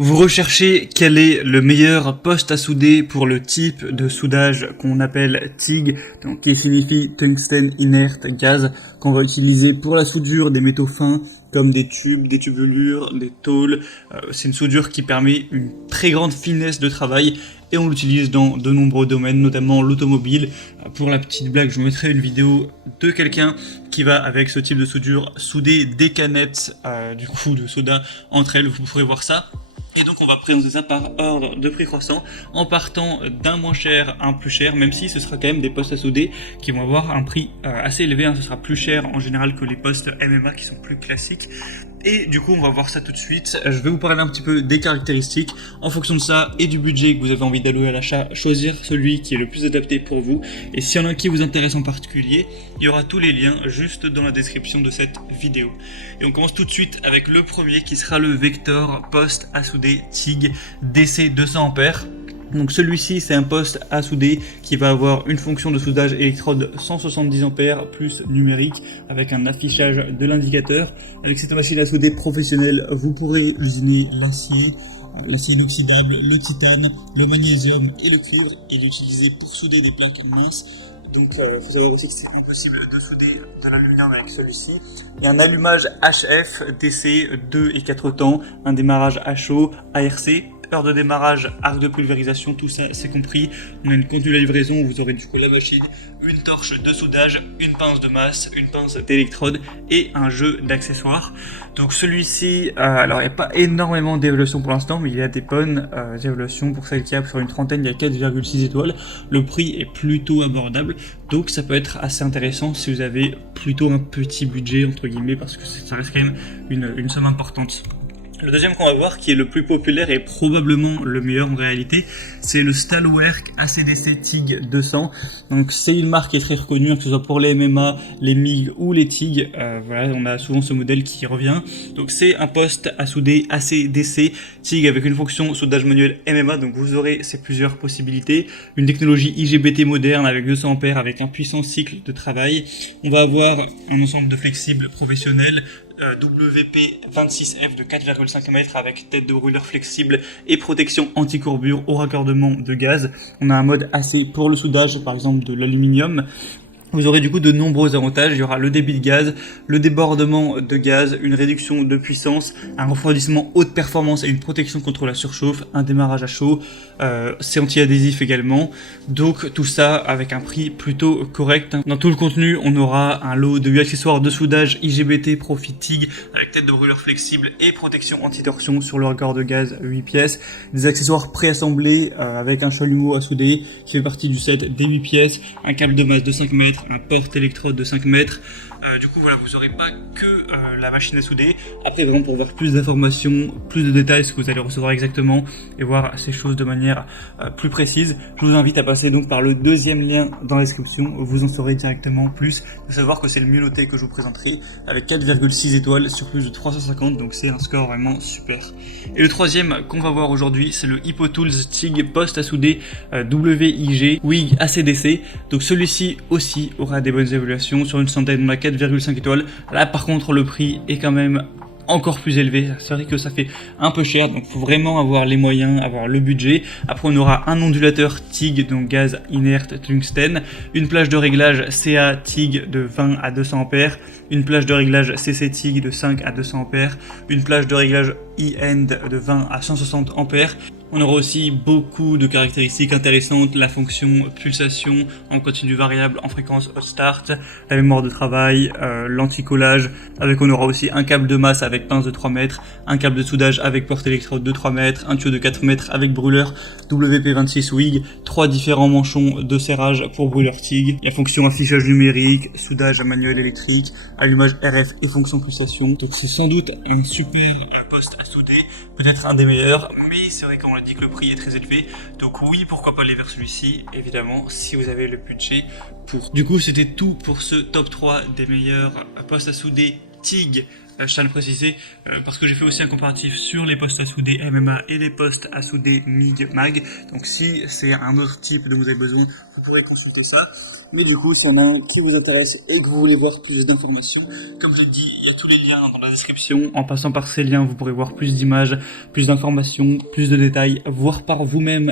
Vous recherchez quel est le meilleur poste à souder pour le type de soudage qu'on appelle TIG, donc qui signifie Tungsten Inert Gas, qu'on va utiliser pour la soudure des métaux fins comme des tubes, des tubulures, des tôles. C'est une soudure qui permet une très grande finesse de travail et on l'utilise dans de nombreux domaines, notamment l'automobile. Pour la petite blague, je vous mettrai une vidéo de quelqu'un qui va avec ce type de soudure souder des canettes de soda entre elles, vous pourrez voir ça. Et donc on va présenter ça par ordre de prix croissant, en partant d'un moins cher à un plus cher, même si ce sera quand même des postes à souder qui vont avoir un prix assez élevé, hein. Ce sera plus cher en général que les postes MMA qui sont plus classiques. Et du coup on va voir ça tout de suite. Je vais vous parler un petit peu des caractéristiques. En fonction de ça et du budget que vous avez envie d'allouer à l'achat, choisir celui qui est le plus adapté pour vous. Et s'il y en a un qui vous intéresse en particulier, il y aura tous les liens juste dans la description de cette vidéo. Et on commence tout de suite avec le premier qui sera le Vector poste à souder TIG DC 200 A. Donc celui-ci c'est un poste à souder qui va avoir une fonction de soudage électrode 170 A plus numérique avec un affichage de l'indicateur. Avec cette machine à souder professionnelle, vous pourrez usiner l'acier inoxydable, le titane, le magnésium et le cuivre et l'utiliser pour souder des plaques minces. Donc il faut savoir aussi que c'est impossible de souder de l'aluminium avec celui-ci. Il y a un allumage HF, DC 2 et 4 temps, un démarrage à chaud, ARC, heure de démarrage, arc de pulvérisation, tout ça c'est compris. On a une conduite de livraison où vous aurez du coup la machine, une torche de soudage, une pince de masse, une pince d'électrode et un jeu d'accessoires. Donc celui-ci, alors il n'y a pas énormément d'évaluation pour l'instant, mais il y a des bonnes évaluations. Pour celle qui a sur une trentaine, il y a 4,6 étoiles. Le prix est plutôt abordable, donc ça peut être assez intéressant si vous avez plutôt un petit budget entre guillemets, parce que ça reste quand même une somme importante. Le deuxième qu'on va voir, qui est le plus populaire et probablement le meilleur en réalité, c'est le Stahlwerk ACDC TIG 200. Donc c'est une marque qui est très reconnue, que ce soit pour les MMA, les MIG ou les TIG. Voilà, on a souvent ce modèle qui revient. Donc c'est un poste à souder ACDC TIG avec une fonction soudage manuel MMA. Donc vous aurez ces plusieurs possibilités. Une technologie IGBT moderne avec 200 A avec un puissant cycle de travail. On va avoir un ensemble de flexibles professionnels. WP26F de 4,5 m avec tête de brûleur flexible et protection anti-courbure au raccordement de gaz. On a un mode AC pour le soudage, par exemple de l'aluminium. Vous aurez du coup de nombreux avantages. Il y aura le débit de gaz, le débordement de gaz, une réduction de puissance, un refroidissement haute performance et une protection contre la surchauffe, un démarrage à chaud, c'est anti-adhésif également. Donc tout ça avec un prix plutôt correct. Dans tout le contenu, on aura un lot de 8 accessoires de soudage IGBT Profit TIG avec tête de brûleur flexible et protection anti-torsion sur le raccord de gaz 8 pièces. Des accessoires préassemblés avec un chalumeau à souder qui fait partie du set des 8 pièces, un câble de masse de 5 mètres, un porte-électrode de 5 mètres. Du coup voilà, vous n'aurez pas que la machine à souder. Après vraiment pour voir plus d'informations, plus de détails, ce que vous allez recevoir exactement et voir ces choses de manière plus précise, je vous invite à passer donc par le deuxième lien dans la description. Vous en saurez directement plus, de savoir que c'est le mieux noté que je vous présenterai avec 4,6 étoiles sur plus de 350, donc c'est un score vraiment super. Et le troisième qu'on va voir aujourd'hui, c'est le Hippotools TIG poste à souder WIG WIG ACDC. Donc celui-ci aussi aura des bonnes évaluations sur une centaine, on a 4,5 étoiles. Là par contre le prix est quand même encore plus élevé, c'est vrai que ça fait un peu cher, donc il faut vraiment avoir les moyens, avoir le budget. Après on aura un ondulateur TIG, donc gaz inerte tungstène, une plage de réglage CA TIG de 20 à 200 A, une plage de réglage CC TIG de 5 à 200 A, une plage de réglage e-end de 20 à 160 A. On aura aussi beaucoup de caractéristiques intéressantes, la fonction pulsation en continu variable en fréquence hot start, la mémoire de travail, l'anti-collage, avec on aura aussi un câble de masse avec pince de 3 mètres, un câble de soudage avec porte électrode de 3 mètres, un tuyau de 4 mètres avec brûleur WP26 WIG, 3 différents manchons de serrage pour brûleur TIG, la fonction affichage numérique, soudage manuel électrique, allumage RF et fonction pulsation. Donc c'est sans doute un super poste à souder, peut-être un des meilleurs, mais c'est vrai qu'on a dit que le prix est très élevé, donc oui, pourquoi pas aller vers celui-ci, évidemment, si vous avez le budget pour. Du coup, c'était tout pour ce top 3 des meilleurs postes à souder TIG je tiens à le préciser, parce que j'ai fait aussi un comparatif sur les postes à souder MMA et les postes à souder MIG MAG. Donc si c'est un autre type dont vous avez besoin, vous pourrez consulter ça. Mais du coup, s'il y en a un qui vous intéresse et que vous voulez voir plus d'informations, comme je l'ai dit, il y a tous les liens dans la description. En passant par ces liens, vous pourrez voir plus d'images, plus d'informations, plus de détails, voir par vous-même